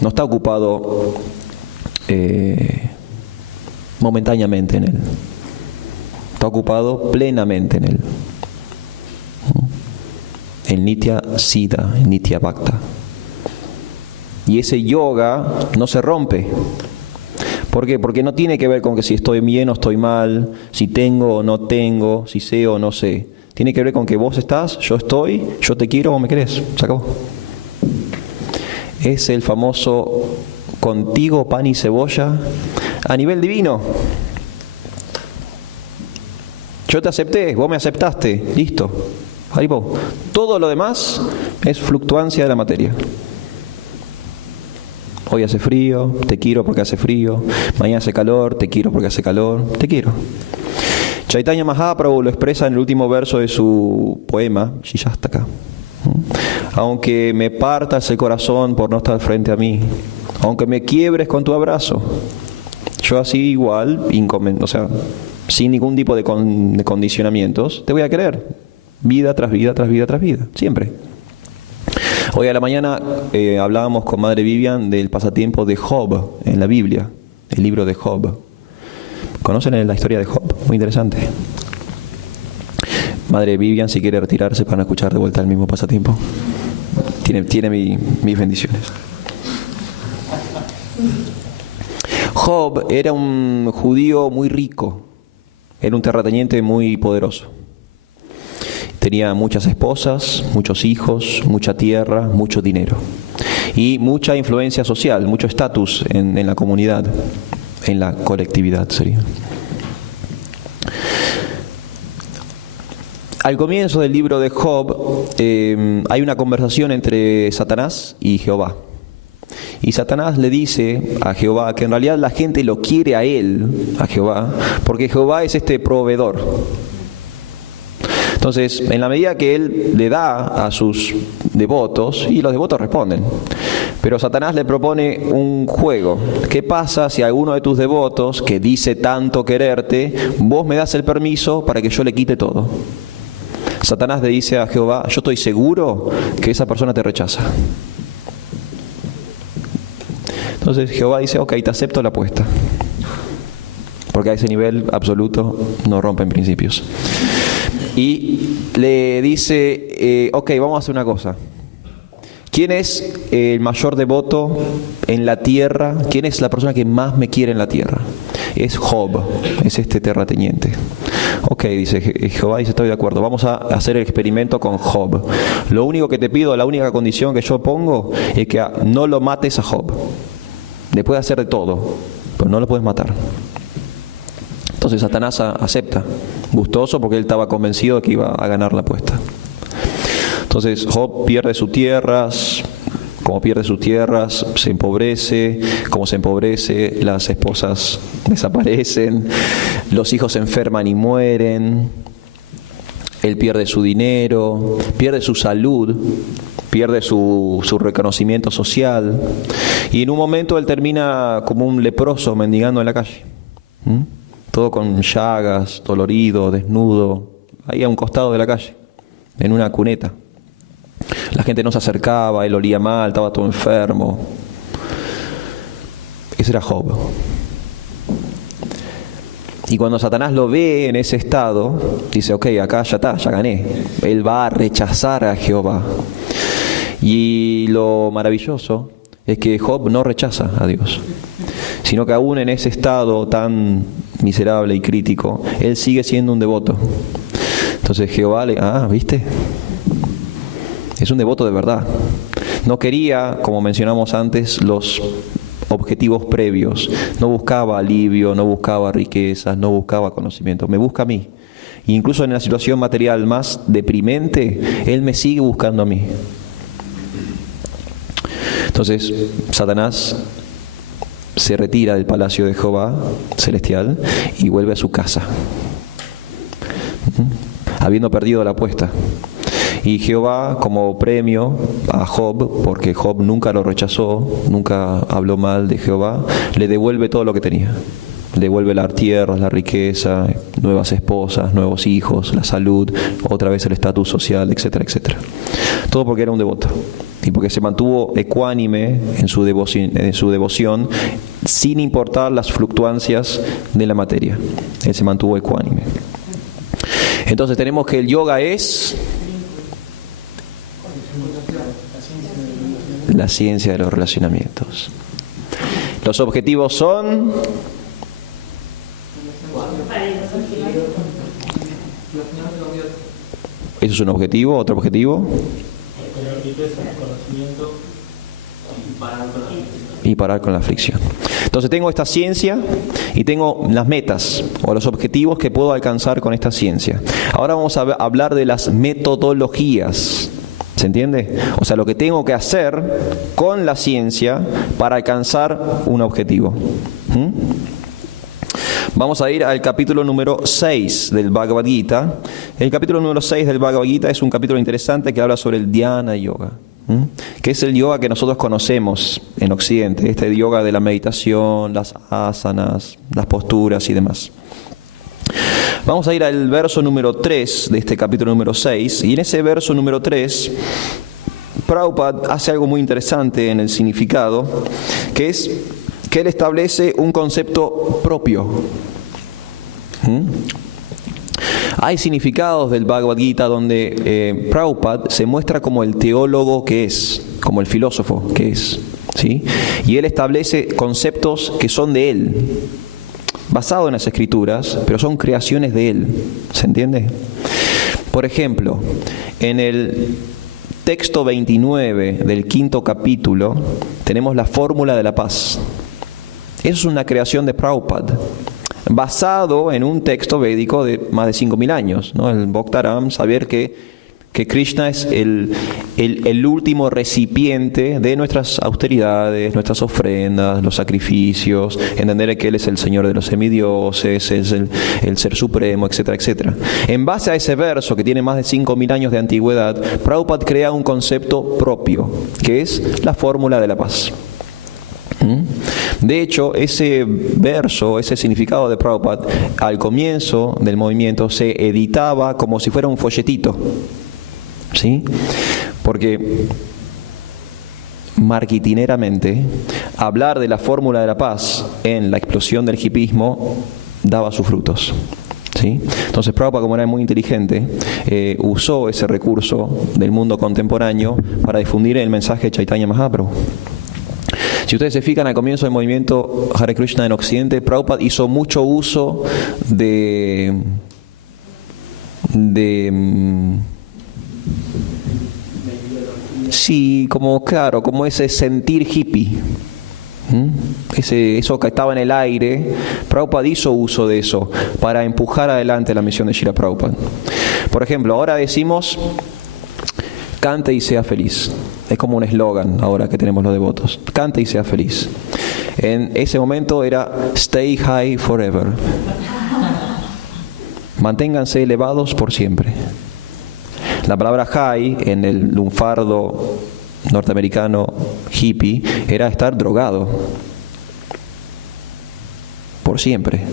no está ocupado momentáneamente en él. Está ocupado plenamente en él. El Nitya Siddha, el Nitya Bhakta. Y ese yoga no se rompe. ¿Por qué? Porque no tiene que ver con que si estoy bien o estoy mal, si tengo o no tengo, si sé o no sé. Tiene que ver con que vos estás, yo estoy, yo te quiero, vos me querés. Se acabó. Es el famoso contigo pan y cebolla a nivel divino. Yo te acepté, vos me aceptaste, listo. Haribo. Todo lo demás es fluctuancia de la materia. Hoy hace frío, te quiero porque hace frío. Mañana hace calor, te quiero porque hace calor, te quiero. Chaitanya Mahaprabhu lo expresa en el último verso de su poema, Shishastaka. Aunque me partas el corazón por no estar frente a mí, aunque me quiebres con tu abrazo, yo así igual, sin ningún tipo de condicionamientos, te voy a querer. Vida tras vida, tras vida, tras vida, siempre. Hoy a la mañana hablábamos con Madre Vivian del pasatiempo de Job en la Biblia, el libro de Job. ¿Conocen la historia de Job? Muy interesante. Madre Vivian, si quiere retirarse para no escuchar de vuelta el mismo pasatiempo, tiene mis bendiciones. Job era un judío muy rico, era un terrateniente muy poderoso. Tenía muchas esposas, muchos hijos, mucha tierra, mucho dinero y mucha influencia social, mucho estatus en la comunidad, en la colectividad sería. Al comienzo del libro de Job hay una conversación entre Satanás y Jehová. Y Satanás le dice a Jehová que en realidad la gente lo quiere a él, a Jehová, porque Jehová es este proveedor. Entonces, en la medida que él le da a sus devotos, y los devotos responden, pero Satanás le propone un juego. ¿Qué pasa si alguno de tus devotos, que dice tanto quererte, vos me das el permiso para que yo le quite todo? Satanás le dice a Jehová, yo estoy seguro que esa persona te rechaza. Entonces Jehová dice, ok, te acepto la apuesta. Porque a ese nivel absoluto no rompen principios. Y le dice, ok, vamos a hacer una cosa. ¿Quién es el mayor devoto en la tierra? ¿Quién es la persona que más me quiere en la tierra? Es Job, es este terrateniente. Ok, dice Jehová, dice, estoy de acuerdo, vamos a hacer el experimento con Job. Lo único que te pido, la única condición que yo pongo es que no lo mates a Job. Le puedes hacer de todo, pero no lo puedes matar. Entonces Satanás acepta, gustoso porque él estaba convencido de que iba a ganar la apuesta. Entonces Job pierde sus tierras, como pierde sus tierras, se empobrece, como se empobrece, las esposas desaparecen, los hijos se enferman y mueren, él pierde su dinero, pierde su salud, pierde su reconocimiento social, y en un momento él termina como un leproso mendigando en la calle. Todo con llagas, dolorido, desnudo, ahí a un costado de la calle, en una cuneta. La gente no se acercaba, él olía mal, estaba todo enfermo. Ese era Job. Y cuando Satanás lo ve en ese estado, dice, ok, acá ya está, ya gané. Él va a rechazar a Jehová. Y lo maravilloso es que Job no rechaza a Dios, sino que aún en ese estado tan miserable y crítico, él sigue siendo un devoto. Entonces Jehová ¿viste? Es un devoto de verdad. No quería, como mencionamos antes, los objetivos previos. No buscaba alivio, no buscaba riquezas, no buscaba conocimiento. Me busca a mí. E incluso en la situación material más deprimente, él me sigue buscando a mí. Entonces, Satanás se retira del palacio de Jehová celestial y vuelve a su casa, habiendo perdido la apuesta. Y Jehová, como premio a Job, porque Job nunca lo rechazó, nunca habló mal de Jehová, le devuelve todo lo que tenía. Le devuelve las tierras, la riqueza, nuevas esposas, nuevos hijos, la salud, otra vez el estatus social, etcétera, etcétera. Todo porque era un devoto. y porque se mantuvo ecuánime en su devoción, sin importar las fluctuancias de la materia. Él se mantuvo ecuánime. Entonces tenemos que el yoga es la ciencia de los relacionamientos. Los objetivos son ¿eso es un objetivo? ¿Otro objetivo? Y parar con la aflicción. Entonces tengo esta ciencia y tengo las metas o los objetivos que puedo alcanzar con esta ciencia. Ahora vamos a hablar de las metodologías. ¿Se entiende? O sea, lo que tengo que hacer con la ciencia para alcanzar un objetivo. Vamos a ir al capítulo número 6 del Bhagavad Gita. El capítulo número 6 del Bhagavad Gita es un capítulo interesante que habla sobre el Dhyana Yoga, que es el yoga que nosotros conocemos en Occidente, este yoga de la meditación, las asanas, las posturas y demás. Vamos a ir al verso número 3 de este capítulo número 6, y en ese verso número 3, Prabhupada hace algo muy interesante en el significado, que es que él establece un concepto propio. Hay significados del Bhagavad Gita donde Prabhupada se muestra como el teólogo que es, como el filósofo que es, ¿sí? Y él establece conceptos que son de él, basados en las escrituras, pero son creaciones de él. ¿Se entiende? Por ejemplo, en el texto 29 del 5º capítulo tenemos la fórmula de la paz. Eso es una creación de Prabhupada, basado en un texto védico de más de 5.000 años, ¿no? El Bhaktaram, saber que Krishna es el último recipiente de nuestras austeridades, nuestras ofrendas, los sacrificios, entender que Él es el Señor de los semidioses, es el Ser Supremo, etcétera, etcétera. En base a ese verso que tiene más de 5.000 años de antigüedad, Prabhupada crea un concepto propio, que es la fórmula de la paz. De hecho, ese verso, ese significado de Prabhupada, al comienzo del movimiento se editaba como si fuera un folletito, ¿sí? Porque marketineramente, hablar de la fórmula de la paz en la explosión del hipismo daba sus frutos, ¿sí? Entonces Prabhupada, como era muy inteligente, usó ese recurso del mundo contemporáneo para difundir el mensaje de Chaitanya Mahaprabhu. Si ustedes se fijan, al comienzo del movimiento Hare Krishna en Occidente, Prabhupada hizo mucho uso sí, como ese sentir hippie. Eso que estaba en el aire, Prabhupada hizo uso de eso para empujar adelante la misión de Srila Prabhupada. Por ejemplo, ahora decimos: cante y sea feliz. Es como un eslogan ahora que tenemos los devotos. Cante y sea feliz. En ese momento era stay high forever. Manténganse elevados por siempre. La palabra high en el lunfardo norteamericano hippie era estar drogado por siempre.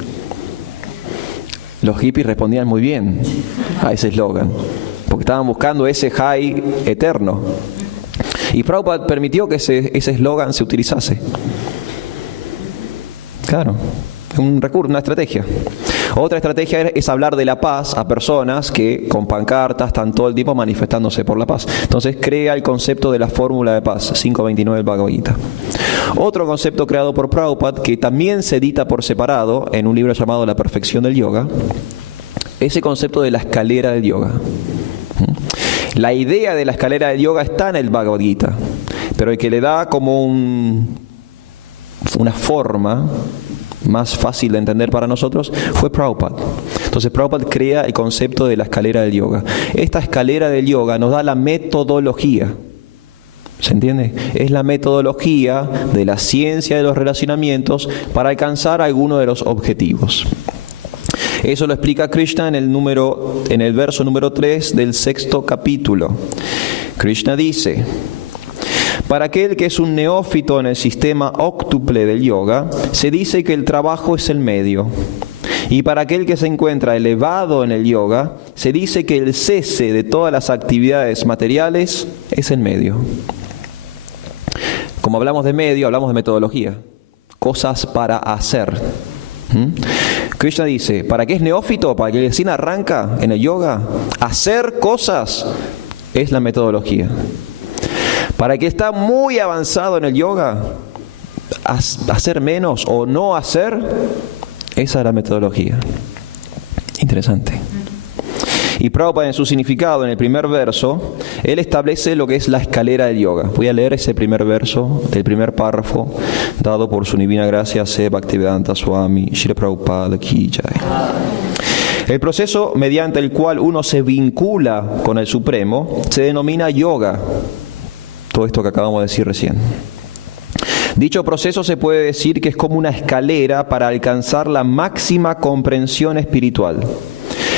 Los hippies respondían muy bien a ese eslogan, porque estaban buscando ese high eterno. Y Prabhupada permitió que ese eslogan se utilizase. Claro, un recurso, una estrategia. Otra estrategia es hablar de la paz a personas que con pancartas están todo el tiempo manifestándose por la paz. Entonces crea el concepto de la fórmula de paz, 5.29 del Bhagavad Gita. Otro concepto creado por Prabhupada, que también se edita por separado en un libro llamado La Perfección del Yoga, ese concepto de la escalera del yoga. La idea de la escalera del yoga está en el Bhagavad Gita, pero el que le da como una forma más fácil de entender para nosotros fue Prabhupada. Entonces Prabhupada crea el concepto de la escalera del yoga. Esta escalera del yoga nos da la metodología. ¿Se entiende? Es la metodología de la ciencia de los relacionamientos para alcanzar alguno de los objetivos. Eso lo explica Krishna en el verso número 3 del 6º capítulo. Krishna dice: para aquel que es un neófito en el sistema óctuple del yoga, se dice que el trabajo es el medio. Y para aquel que se encuentra elevado en el yoga, se dice que el cese de todas las actividades materiales es el medio. Como hablamos de medio, hablamos de metodología. Cosas para hacer. Krishna dice, para que es neófito, para que recién arranca en el yoga, hacer cosas es la metodología. Para que está muy avanzado en el yoga, hacer menos o no hacer, esa es la metodología. Interesante. Y Prabhupada, en su significado, en el primer verso, él establece lo que es la escalera del yoga. Voy a leer ese primer verso del primer párrafo, dado por su divina gracia C. Bhaktivedanta Swami Srila Prabhupada Ki Jai. El proceso mediante el cual uno se vincula con el Supremo se denomina yoga. Todo esto que acabamos de decir recién. Dicho proceso se puede decir que es como una escalera para alcanzar la máxima comprensión espiritual.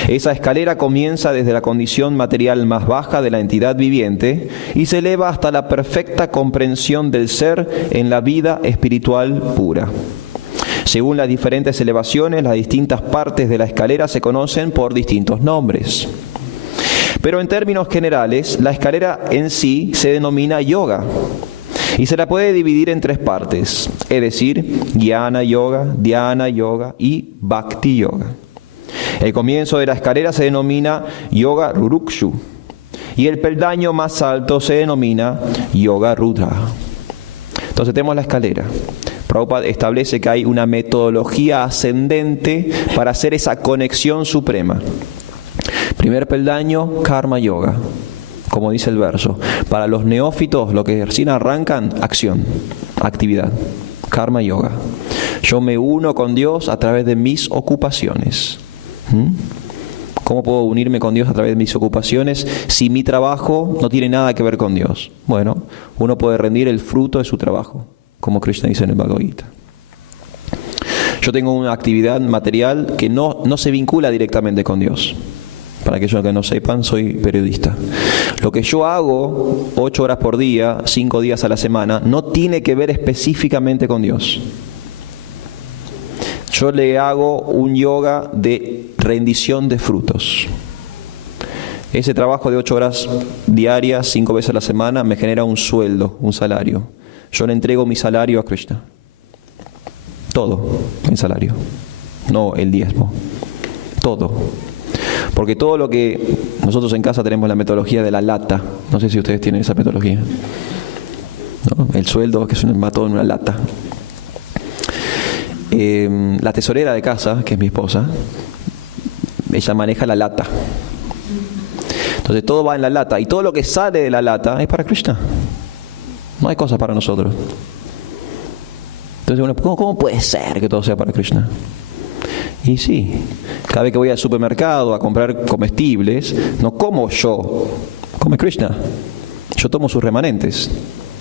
Esa escalera comienza desde la condición material más baja de la entidad viviente y se eleva hasta la perfecta comprensión del ser en la vida espiritual pura. Según las diferentes elevaciones, las distintas partes de la escalera se conocen por distintos nombres. Pero en términos generales, la escalera en sí se denomina yoga y se la puede dividir en tres partes, es decir, Jnana Yoga, Dhyana Yoga y Bhakti Yoga. El comienzo de la escalera se denomina Yoga Rurukshu y el peldaño más alto se denomina Yoga Rudra. Entonces tenemos la escalera. Prabhupada establece que hay una metodología ascendente para hacer esa conexión suprema. Primer peldaño, Karma Yoga, como dice el verso. Para los neófitos, lo que recién arrancan, acción, actividad. Karma Yoga. Yo me uno con Dios a través de mis ocupaciones. ¿Cómo puedo unirme con Dios a través de mis ocupaciones si mi trabajo no tiene nada que ver con Dios? Bueno, uno puede rendir el fruto de su trabajo, como Krishna dice en el Bhagavad Gita. Yo tengo una actividad material que no se vincula directamente con Dios. Para aquellos que no sepan, soy periodista. Lo que yo hago 8 horas por día, 5 días a la semana, no tiene que ver específicamente con Dios. Yo le hago un yoga de rendición de frutos. Ese trabajo de 8 horas diarias, 5 veces a la semana, me genera un sueldo, un salario. Yo le entrego mi salario a Krishna. Todo el salario, no el diezmo. Todo. Porque todo lo que nosotros en casa tenemos la metodología de la lata. No sé si ustedes tienen esa metodología, ¿no? El sueldo que es un matón en una lata. La tesorera de casa, que es mi esposa, ella maneja la lata. Entonces todo va en la lata y todo lo que sale de la lata es para Krishna. No hay cosas para nosotros. Entonces ¿cómo puede ser que todo sea para Krishna? Y sí, cada vez que voy al supermercado a comprar comestibles, no como yo, come Krishna. Yo tomo sus remanentes.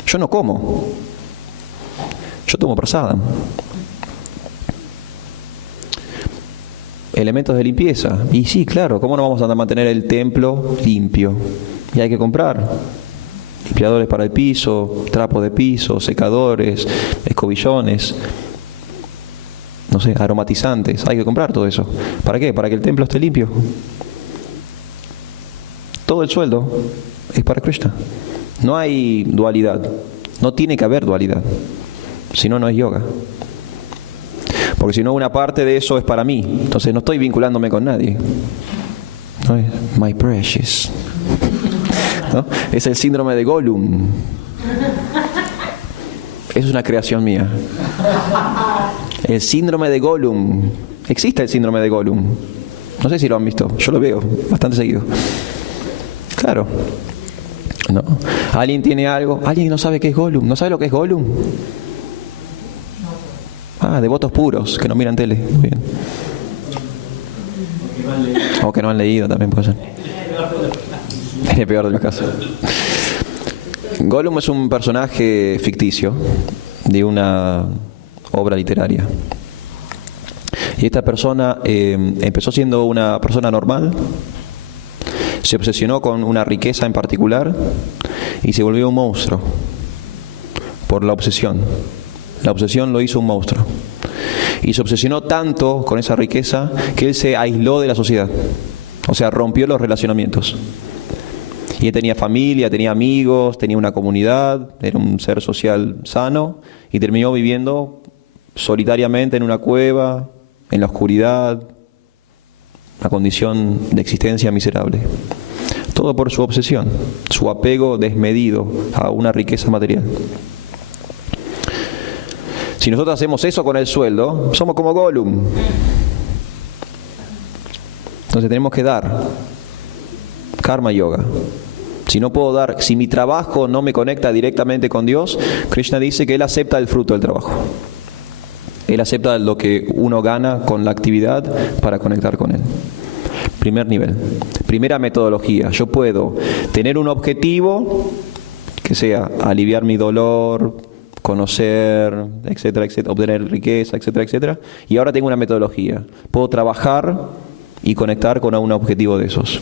Yo no como. Yo tomo prasadam. Elementos de limpieza. Y sí, claro, ¿cómo no vamos a mantener el templo limpio? Y hay que comprar limpiadores para el piso, trapos de piso, secadores, escobillones, no sé, aromatizantes. Hay que comprar todo eso. ¿Para qué? Para que el templo esté limpio. Todo el sueldo es para Krishna. No hay dualidad. No tiene que haber dualidad. Si no, no es yoga. Porque si no, una parte de eso es para mí. Entonces no estoy vinculándome con nadie. No es my precious, ¿no? Es el síndrome de Gollum. Es una creación mía. El síndrome de Gollum. Existe el síndrome de Gollum. No sé si lo han visto. Yo lo veo bastante seguido. Claro. ¿No? ¿Alguien tiene algo? ¿Alguien no sabe qué es Gollum? ¿No sabe lo que es Gollum? Devotos puros que no miran tele. Muy bien. O que no han leído también puede ser. Es el peor de los casos. Gollum es un personaje ficticio de una obra literaria. Y esta persona empezó siendo una persona normal, se obsesionó con una riqueza en particular y se volvió un monstruo por la obsesión. La obsesión lo hizo un monstruo. Y se obsesionó tanto con esa riqueza que él se aisló de la sociedad. O sea, rompió los relacionamientos. Y él tenía familia, tenía amigos, tenía una comunidad, era un ser social sano, y terminó viviendo solitariamente en una cueva, en la oscuridad, una condición de existencia miserable. Todo por su obsesión, su apego desmedido a una riqueza material. Si nosotros hacemos eso con el sueldo, somos como Gollum. Entonces tenemos que dar. Karma yoga. Si no puedo dar, si mi trabajo no me conecta directamente con Dios, Krishna dice que Él acepta el fruto del trabajo. Él acepta lo que uno gana con la actividad para conectar con Él. Primer nivel. Primera metodología. Yo puedo tener un objetivo que sea aliviar mi dolor, conocer, etcétera, etcétera, obtener riqueza, etcétera, etcétera. Y ahora tengo una metodología. Puedo trabajar y conectar con un objetivo de esos.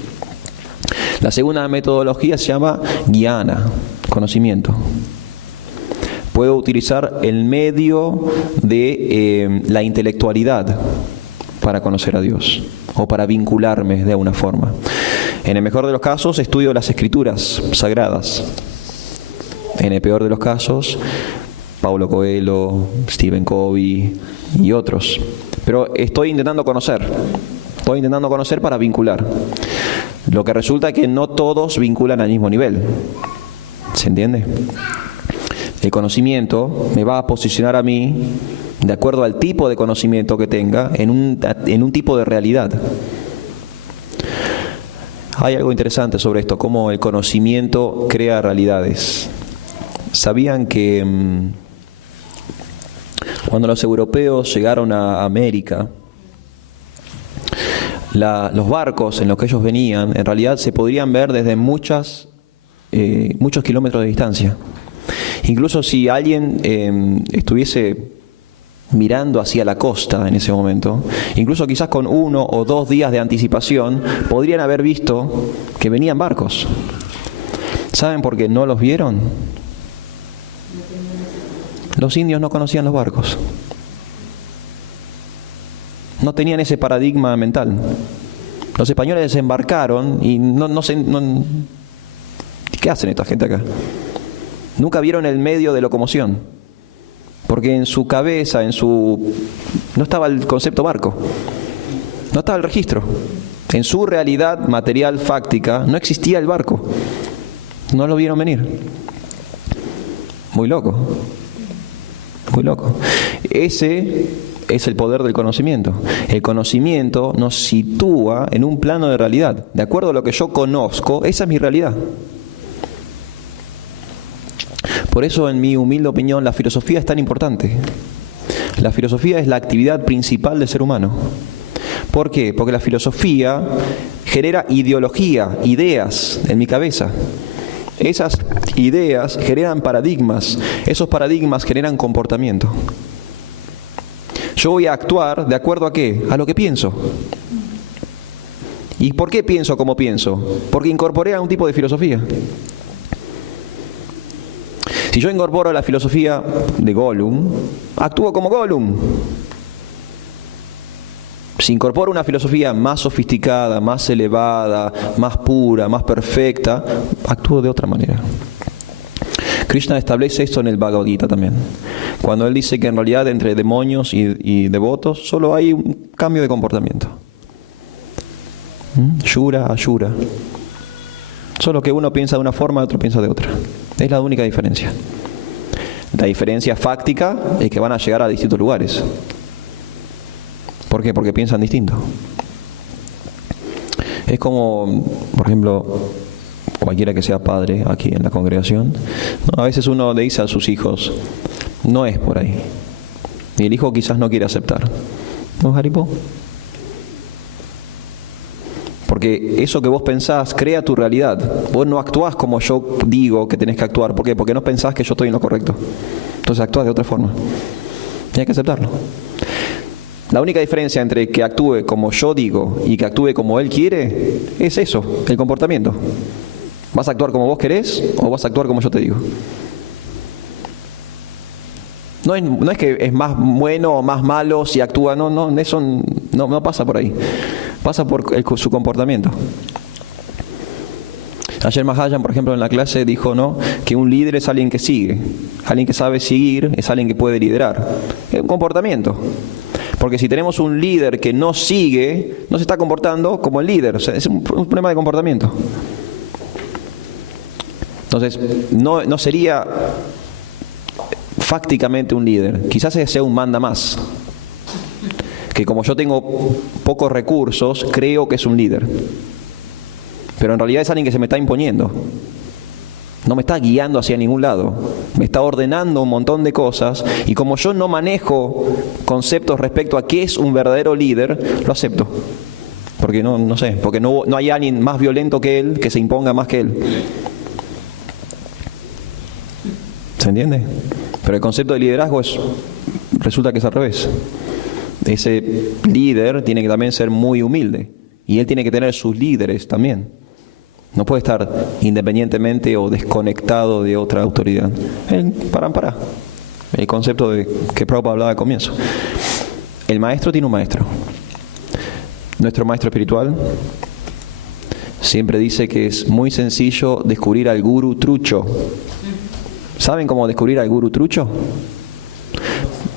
La segunda metodología se llama jnana, conocimiento. Puedo utilizar el medio de la intelectualidad para conocer a Dios o para vincularme de alguna forma. En el mejor de los casos, estudio las escrituras sagradas. En el peor de los casos, Paulo Coelho, Stephen Covey y otros. Pero estoy intentando conocer para vincular. Lo que resulta es que no todos vinculan al mismo nivel. ¿Se entiende? El conocimiento me va a posicionar a mí, de acuerdo al tipo de conocimiento que tenga, en un tipo de realidad. Hay algo interesante sobre esto, cómo el conocimiento crea realidades. ¿Sabían que cuando los europeos llegaron a América, los barcos en los que ellos venían, en realidad se podrían ver desde muchos kilómetros de distancia? Incluso si alguien estuviese mirando hacia la costa en ese momento, incluso quizás con 1 o 2 días de anticipación, podrían haber visto que venían barcos. ¿Saben por qué no los vieron? Los indios no conocían los barcos. No tenían ese paradigma mental. Los españoles desembarcaron y ¿qué hacen esta gente acá? Nunca vieron el medio de locomoción, porque en su cabeza, no estaba el concepto barco, no estaba el registro. En su realidad material fáctica no existía el barco. No lo vieron venir. Muy loco. Muy loco. Ese es el poder del conocimiento. El conocimiento nos sitúa en un plano de realidad. De acuerdo a lo que yo conozco, esa es mi realidad. Por eso, en mi humilde opinión, la filosofía es tan importante. La filosofía es la actividad principal del ser humano. ¿Por qué? Porque la filosofía genera ideología, ideas en mi cabeza. Esas ideas generan paradigmas. Esos paradigmas generan comportamiento. Yo voy a actuar de acuerdo a ¿qué? A lo que pienso. ¿Y por qué pienso como pienso? Porque incorporé a un tipo de filosofía. Si yo incorporo la filosofía de Gollum, actúo como Gollum. Si incorporo una filosofía más sofisticada, más elevada, más pura, más perfecta, actúo de otra manera. Krishna establece esto en el Bhagavad Gita también. Cuando él dice que en realidad entre demonios y devotos solo hay un cambio de comportamiento. Shura, Ashura. Solo que uno piensa de una forma y otro piensa de otra. Es la única diferencia. La diferencia fáctica es que van a llegar a distintos lugares. ¿Por qué? Porque piensan distinto. Es como, por ejemplo, cualquiera que sea padre aquí en la congregación, a veces uno le dice a sus hijos, no es por ahí. Y el hijo quizás no quiere aceptar. ¿No, Haripo? Porque eso que vos pensás crea tu realidad. Vos no actuás como yo digo que tenés que actuar. ¿Por qué? Porque no pensás que yo estoy en lo correcto. Entonces actuás de otra forma. Y hay que aceptarlo. La única diferencia entre que actúe como yo digo y que actúe como él quiere es eso, el comportamiento. ¿Vas a actuar como vos querés o vas a actuar como yo te digo? No es que es más bueno o más malo si actúa, eso no pasa por ahí. Pasa por su comportamiento. Ayer Mahajan, por ejemplo, en la clase dijo, ¿no?, que un líder es alguien que sigue. Alguien que sabe seguir es alguien que puede liderar. Es un comportamiento. Porque si tenemos un líder que no sigue, no se está comportando como el líder. O sea, es un problema de comportamiento. Entonces, no sería fácticamente un líder. Quizás sea un manda más. Que como yo tengo pocos recursos, creo que es un líder. Pero en realidad es alguien que se me está imponiendo. No me está guiando hacia ningún lado. Me está ordenando un montón de cosas. Y como yo no manejo conceptos respecto a qué es un verdadero líder, lo acepto. Porque no sé, porque no hay alguien más violento que él que se imponga más que él. ¿Se entiende? Pero el concepto de liderazgo resulta que es al revés. Ese líder tiene que también ser muy humilde. Y él tiene que tener sus líderes también. No puede estar independientemente o desconectado de otra autoridad. Para. El concepto de que Prabhupada hablaba al comienzo. El maestro tiene un maestro. Nuestro maestro espiritual siempre dice que es muy sencillo descubrir al gurú trucho. ¿Saben cómo descubrir al gurú trucho?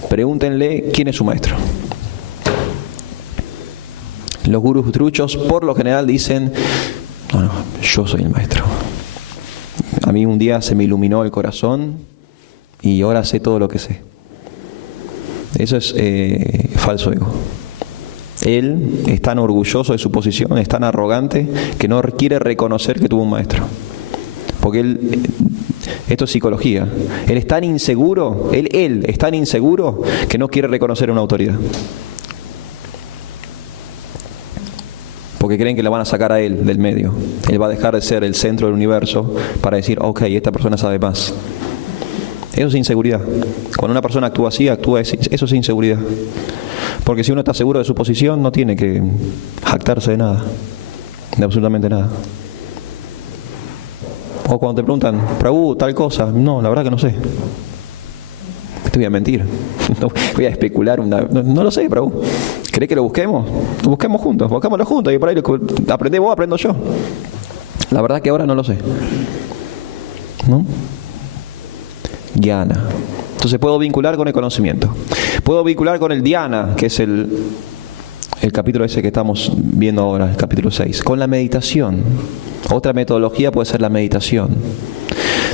Pregúntenle quién es su maestro. Los gurús truchos por lo general dicen, no, yo soy el maestro. A mí un día se me iluminó el corazón y ahora sé todo lo que sé. Eso es falso ego. Él es tan orgulloso de su posición, es tan arrogante, que no quiere reconocer que tuvo un maestro. Porque esto es psicología. Él es tan inseguro, él es tan inseguro que no quiere reconocer una autoridad. Porque creen que le van a sacar a él del medio. Él va a dejar de ser el centro del universo para decir, ok, esta persona sabe más. Eso es inseguridad. Cuando una persona actúa así, eso es inseguridad. Porque si uno está seguro de su posición, no tiene que jactarse de nada. De absolutamente nada. O cuando te preguntan, Prabhu, tal cosa. No, la verdad que no sé. Te voy a mentir. No voy a especular. No lo sé, Prabhu. ¿Querés que lo busquemos? Lo busquemos juntos. Buscámoslo juntos. Y por ahí aprendés vos, aprendo yo. La verdad que ahora no lo sé. ¿No? Jnana. Entonces puedo vincular con el conocimiento. Puedo vincular con el dhyana, que es el capítulo ese que estamos viendo ahora, el capítulo 6. Con la meditación. Otra metodología puede ser la meditación.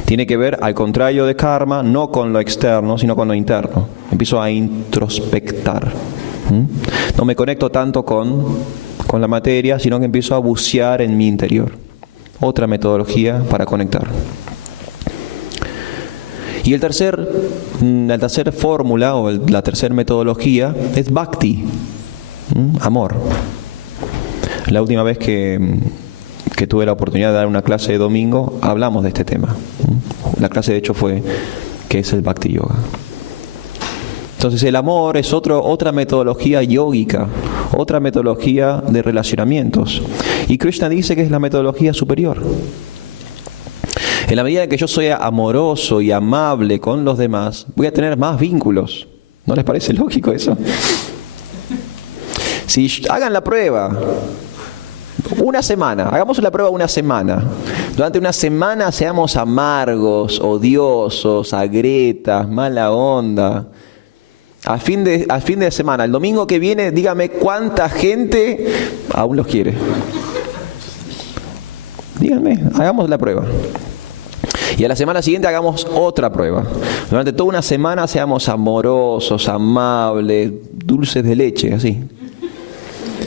Tiene que ver, al contrario de karma, no con lo externo, sino con lo interno. Empiezo a introspectar. No me conecto tanto con la materia, sino que empiezo a bucear en mi interior. Otra metodología para conectar. Y la tercera fórmula o la tercera metodología es bhakti, amor. La última vez que tuve la oportunidad de dar una clase de domingo, hablamos de este tema. La clase de hecho fue ¿qué es el bhakti yoga? Entonces el amor es otra metodología yógica, otra metodología de relacionamientos. Y Krishna dice que es la metodología superior. En la medida en que yo soy amoroso y amable con los demás, voy a tener más vínculos. ¿No les parece lógico eso? Si hagan la prueba, una semana, hagamos la prueba una semana. Durante una semana seamos amargos, odiosos, agretas, mala onda. Al fin de semana, el domingo que viene, dígame cuánta gente aún los quiere. Díganme, hagamos la prueba. Y a la semana siguiente hagamos otra prueba. Durante toda una semana seamos amorosos, amables, dulces de leche, así.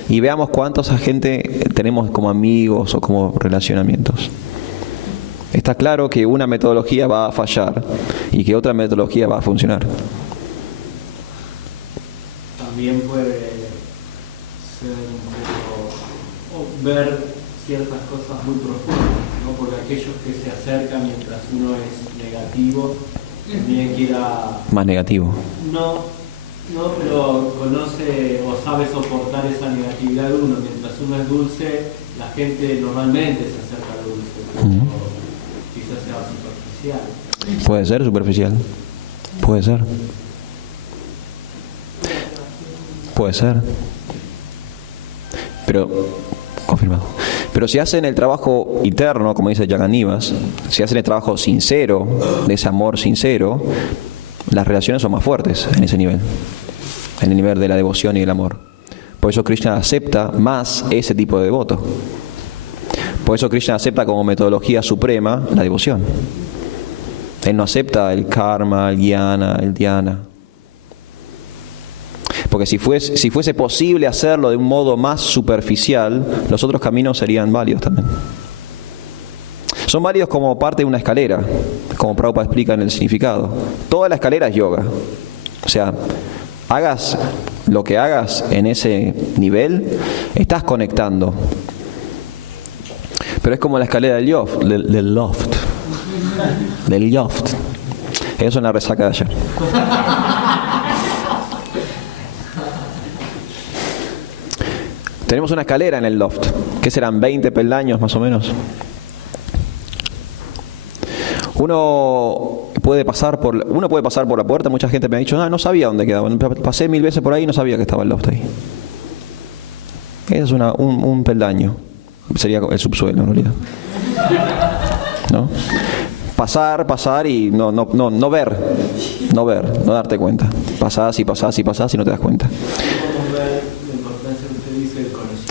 Y veamos cuántos gente tenemos como amigos o como relacionamientos. Está claro que una metodología va a fallar y que otra metodología va a funcionar. También puede ser un poco ver ciertas cosas muy profundas, ¿no? Porque aquellos que se acercan mientras uno es negativo, también quiera... Más negativo. No, pero conoce o sabe soportar esa negatividad de uno. Mientras uno es dulce, la gente normalmente se acerca al dulce, pero quizás sea superficial. Puede ser superficial. Puede ser. Puede ser. Pero, confirmado. Pero si hacen el trabajo interno, como dice Jack Anivas, si hacen el trabajo sincero, de ese amor sincero, las relaciones son más fuertes en ese nivel, en el nivel de la devoción y el amor. Por eso Krishna acepta más ese tipo de devoto. Por eso Krishna acepta como metodología suprema la devoción. Él no acepta el karma, el jnana, el dhyana. Porque si fuese posible hacerlo de un modo más superficial, los otros caminos serían válidos también. Son válidos como parte de una escalera, como Prabhupada explica en el significado. Toda la escalera es yoga. O sea, hagas lo que hagas en ese nivel, estás conectando. Pero es como la escalera del loft. Eso en la resaca de ayer. Tenemos una escalera en el loft. ¿Qué serán? 20 peldaños más o menos. Uno puede pasar por la puerta. Mucha gente me ha dicho, no sabía dónde quedaba. Pasé 1000 veces por ahí y no sabía que estaba el loft ahí. Ese es un peldaño. Sería el subsuelo en realidad. ¿No? Pasar y no ver, no darte cuenta. Pasás y no te das cuenta.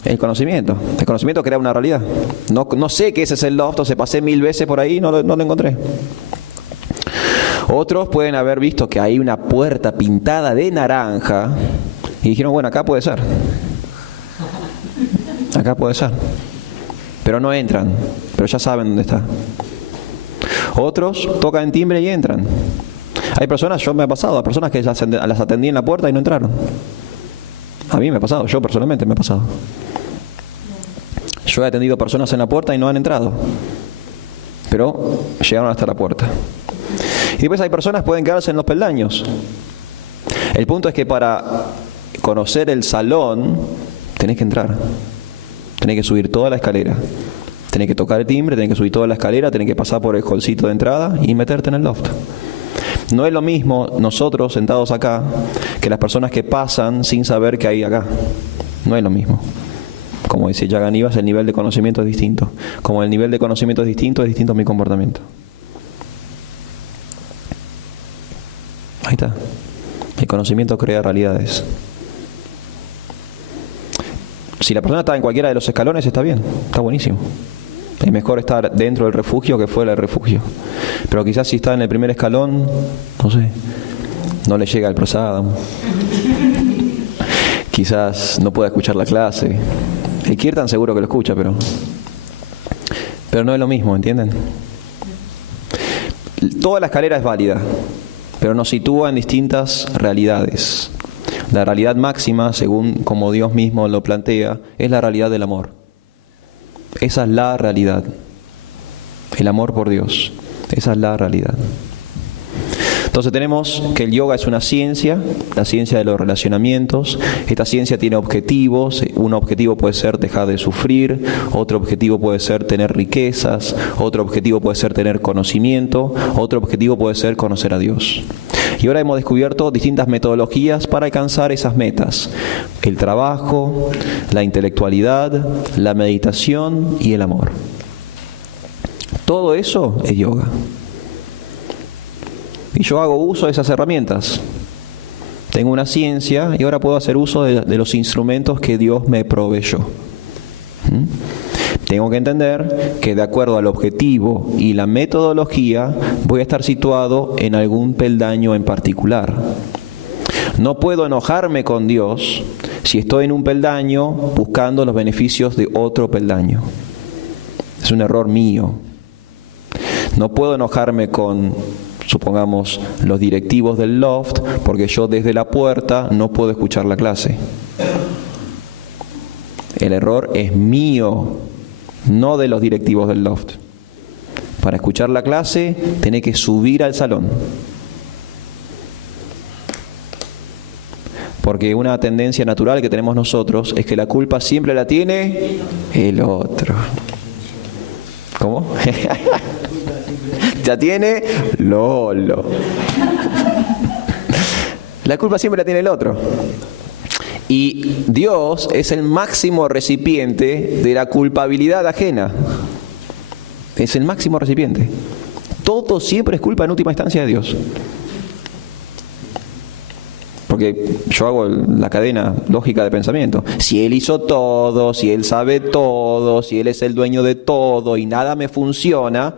El conocimiento crea una realidad. No sé que ese es el loft, o se pasé 1000 veces por ahí y no lo encontré. Otros pueden haber visto que hay una puerta pintada de naranja y dijeron, bueno, acá puede ser. Pero no entran, pero ya saben dónde está. Otros tocan timbre y entran. Hay personas, me ha pasado, a personas que las atendí en la puerta y no entraron. A mí me ha pasado, yo personalmente me ha pasado. Yo he atendido personas en la puerta y no han entrado, pero llegaron hasta la puerta. Y después hay personas que pueden quedarse en los peldaños. El punto es que para conocer el salón tenés que entrar, tenés que subir toda la escalera, tenés que tocar el timbre, tenés que subir toda la escalera, tenés que pasar por el hallcito de entrada y meterte en el loft. No es lo mismo nosotros sentados acá que las personas que pasan sin saber que hay acá. No es lo mismo. Como dice Jack Anivas, el nivel de conocimiento es distinto. Como el nivel de conocimiento es distinto mi comportamiento. Ahí está. El conocimiento crea realidades. Si la persona está en cualquiera de los escalones, está bien, está buenísimo. Es mejor estar dentro del refugio que fuera del refugio. Pero quizás si está en el primer escalón, no sé, no le llega el prasadam. Quizás no pueda escuchar la clase. El kirtan seguro que lo escucha, pero no es lo mismo, ¿entienden? Toda la escalera es válida, pero nos sitúa en distintas realidades. La realidad máxima, según como Dios mismo lo plantea, es la realidad del amor. Esa es la realidad. El amor por Dios. Esa es la realidad. Entonces tenemos que el yoga es una ciencia, la ciencia de los relacionamientos. Esta ciencia tiene objetivos. Un objetivo puede ser dejar de sufrir, otro objetivo puede ser tener riquezas, otro objetivo puede ser tener conocimiento, otro objetivo puede ser conocer a Dios. Y ahora hemos descubierto distintas metodologías para alcanzar esas metas: el trabajo, la intelectualidad, la meditación y el amor. Todo eso es yoga. Y yo hago uso de esas herramientas. Tengo una ciencia y ahora puedo hacer uso de los instrumentos que Dios me proveyó. Tengo que entender que de acuerdo al objetivo y la metodología voy a estar situado en algún peldaño en particular. No puedo enojarme con Dios si estoy en un peldaño buscando los beneficios de otro peldaño. Es un error mío. No puedo enojarme con, supongamos, los directivos del loft, porque yo desde la puerta no puedo escuchar la clase. El error es mío, no de los directivos del loft. Para escuchar la clase, tenés que subir al salón. Porque una tendencia natural que tenemos nosotros es que la culpa siempre la tiene el otro. ¿Cómo? Ya tiene Lolo. La culpa siempre la tiene el otro. Y Dios es el máximo recipiente de la culpabilidad ajena. Es el máximo recipiente. Todo siempre es culpa en última instancia de Dios. Porque yo hago la cadena lógica de pensamiento. Si Él hizo todo, si Él sabe todo, si Él es el dueño de todo y nada me funciona,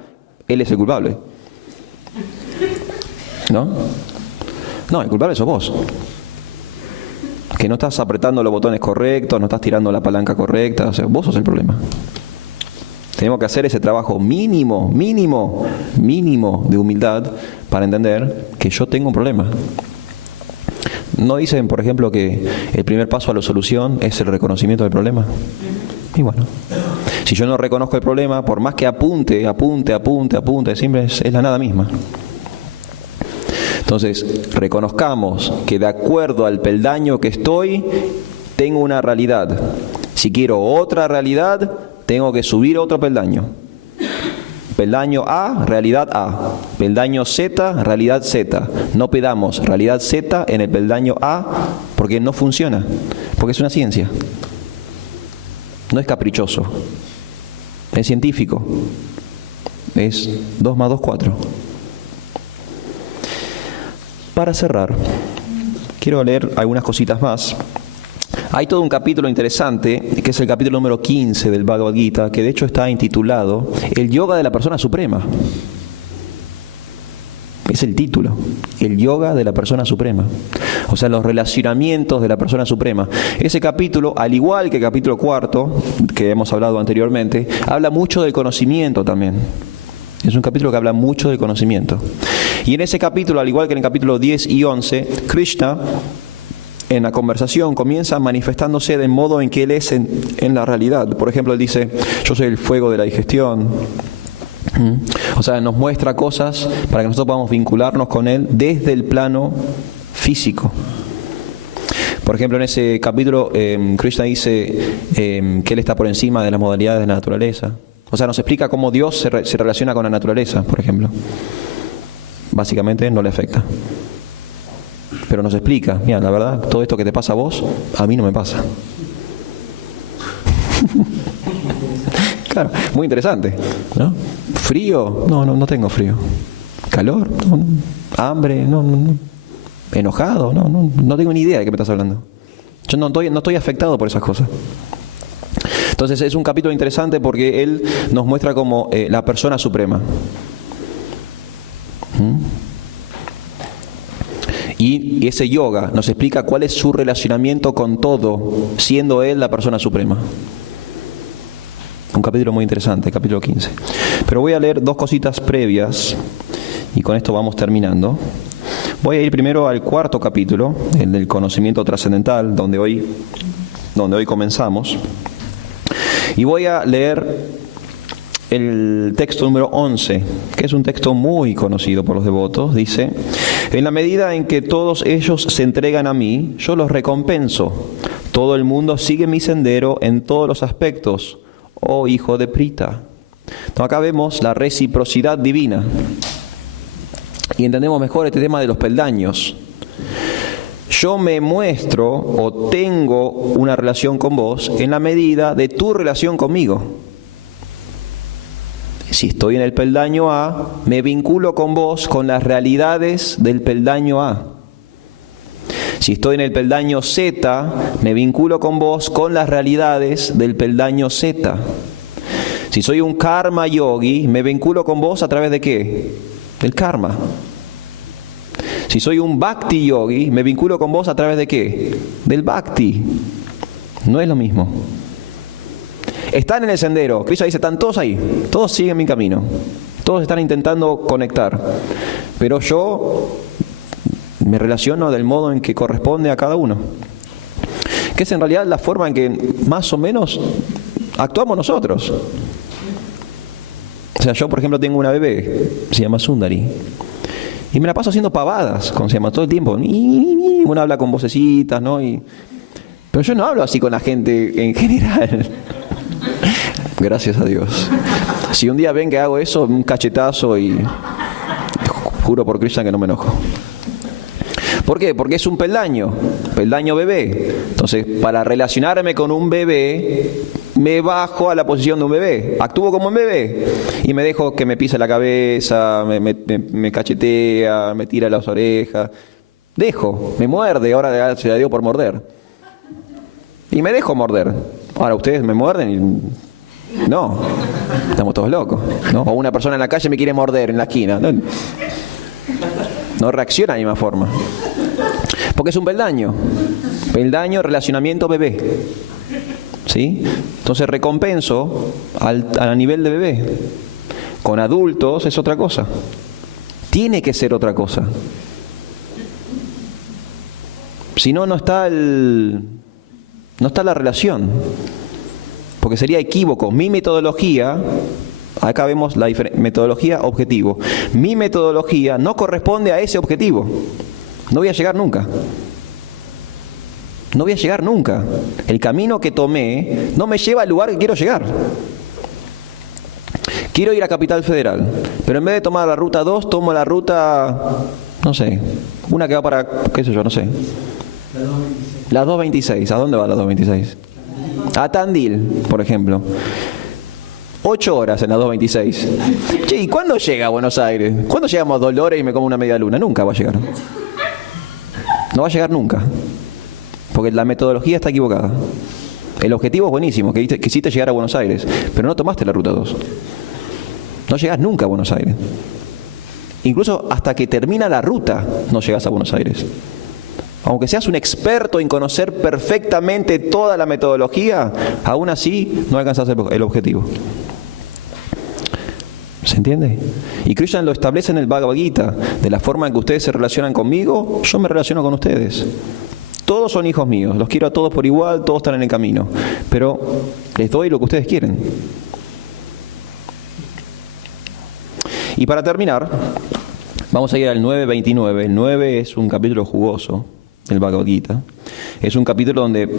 Él es el culpable. ¿No? No, el culpable sos vos. Que no estás apretando los botones correctos, no estás tirando la palanca correcta, o sea, vos sos el problema. Tenemos que hacer ese trabajo mínimo de humildad para entender que yo tengo un problema. ¿No dicen, por ejemplo, que el primer paso a la solución es el reconocimiento del problema? Y bueno, si yo no reconozco el problema, por más que apunte, siempre es la nada misma. Entonces, reconozcamos que de acuerdo al peldaño que estoy, tengo una realidad. Si quiero otra realidad, tengo que subir otro peldaño. Peldaño A, realidad A. Peldaño Z, realidad Z. No pedamos realidad Z en el peldaño A porque no funciona. Porque es una ciencia. No es caprichoso. Es científico. Es 2 más 2, 4. Para cerrar, quiero leer algunas cositas más. Hay todo un capítulo interesante, que es el capítulo número 15 del Bhagavad Gita, que de hecho está intitulado El Yoga de la Persona Suprema. Es el título, el Yoga de la Persona Suprema. O sea, los relacionamientos de la Persona Suprema. Ese capítulo, al igual que el capítulo 4, que hemos hablado anteriormente, habla mucho del conocimiento también. Es un capítulo que habla mucho del conocimiento. Y en ese capítulo, al igual que en el capítulo 10 y 11, Krishna, en la conversación, comienza manifestándose del modo en que Él es en la realidad. Por ejemplo, Él dice, yo soy el fuego de la digestión. O sea, nos muestra cosas para que nosotros podamos vincularnos con Él desde el plano físico. Por ejemplo, en ese capítulo, Krishna dice que Él está por encima de las modalidades de la naturaleza. O sea, nos explica cómo Dios se relaciona con la naturaleza, por ejemplo. Básicamente no le afecta. Pero nos explica, mira, la verdad, todo esto que te pasa a vos, a mí no me pasa. Claro, muy interesante, ¿no? ¿Frío? No tengo frío. ¿Calor? No. ¿Hambre? No. ¿Enojado? No tengo ni idea de qué me estás hablando. Yo no estoy afectado por esas cosas. Entonces es un capítulo interesante porque él nos muestra como la persona suprema. Y ese yoga nos explica cuál es su relacionamiento con todo, siendo él la persona suprema. Un capítulo muy interesante, capítulo 15. Pero voy a leer dos cositas previas y con esto vamos terminando. Voy a ir primero al cuarto capítulo, el del conocimiento trascendental, donde hoy comenzamos. Y voy a leer el texto número 11, que es un texto muy conocido por los devotos. Dice, en la medida en que todos ellos se entregan a mí, yo los recompenso. Todo el mundo sigue mi sendero en todos los aspectos, oh hijo de Prita. Entonces acá vemos la reciprocidad divina. Y entendemos mejor este tema de los peldaños. Yo me muestro o tengo una relación con vos en la medida de tu relación conmigo. Si estoy en el peldaño A, me vinculo con vos con las realidades del peldaño A. Si estoy en el peldaño Z, me vinculo con vos con las realidades del peldaño Z. Si soy un karma yogi, me vinculo con vos a través de ¿qué? Del karma. Si soy un bhakti yogi, me vinculo con vos a través de ¿qué? Del bhakti. No es lo mismo. Están en el sendero. Krishna dice, están todos ahí. Todos siguen mi camino. Todos están intentando conectar. Pero yo me relaciono del modo en que corresponde a cada uno. Que es en realidad la forma en que más o menos actuamos nosotros. O sea, yo por ejemplo tengo una bebé, se llama Sundari. Y me la paso haciendo pavadas, como se llama, todo el tiempo. Uno habla con vocecitas, ¿no? Pero yo no hablo así con la gente en general. Gracias a Dios. Si un día ven que hago eso, un cachetazo y juro por Krishna que no me enojo. ¿Por qué? Porque es un peldaño bebé. Entonces, para relacionarme con un bebé, me bajo a la posición de un bebé. Actúo como un bebé. Y me dejo que me pise la cabeza, me cachetea, me tira las orejas. Me muerde, ahora se la dio por morder. Y me dejo morder. Ahora ustedes me muerden y... No, estamos todos locos, ¿no? O una persona en la calle me quiere morder en la esquina. No reacciona de la misma forma. Porque es un peldaño. Peldaño, relacionamiento, bebé. ¿Sí? Entonces recompenso a nivel de bebé. Con adultos es otra cosa. Tiene que ser otra cosa. Si no, no está la relación. Porque sería equívoco. Mi metodología, acá vemos la metodología objetivo. Mi metodología no corresponde a ese objetivo. No voy a llegar nunca. No voy a llegar nunca. El camino que tomé no me lleva al lugar que quiero llegar. Quiero ir a Capital Federal, pero en vez de tomar la ruta 2, tomo la ruta, no sé, una que va para, qué sé yo, no sé. La 226. ¿A dónde va la 226? A Tandil, por ejemplo. 8 horas en la 226. Che, ¿y cuándo llega a Buenos Aires? ¿Cuándo llegamos a Dolores y me como una media luna? Nunca va a llegar. No va a llegar nunca. Porque la metodología está equivocada. El objetivo es buenísimo, que quisiste llegar a Buenos Aires, pero no tomaste la ruta 2. No llegás nunca a Buenos Aires. Incluso hasta que termina la ruta, no llegás a Buenos Aires. Aunque seas un experto en conocer perfectamente toda la metodología, aún así no alcanzás el objetivo. ¿Se entiende? Y Krishna lo establece en el Bhagavad Gita. De la forma en que ustedes se relacionan conmigo, yo me relaciono con ustedes. Todos son hijos míos, los quiero a todos por igual, todos están en el camino. Pero les doy lo que ustedes quieren. Y para terminar, vamos a ir al 9.29. El 9 es un capítulo jugoso del Bhagavad Gita. Es un capítulo donde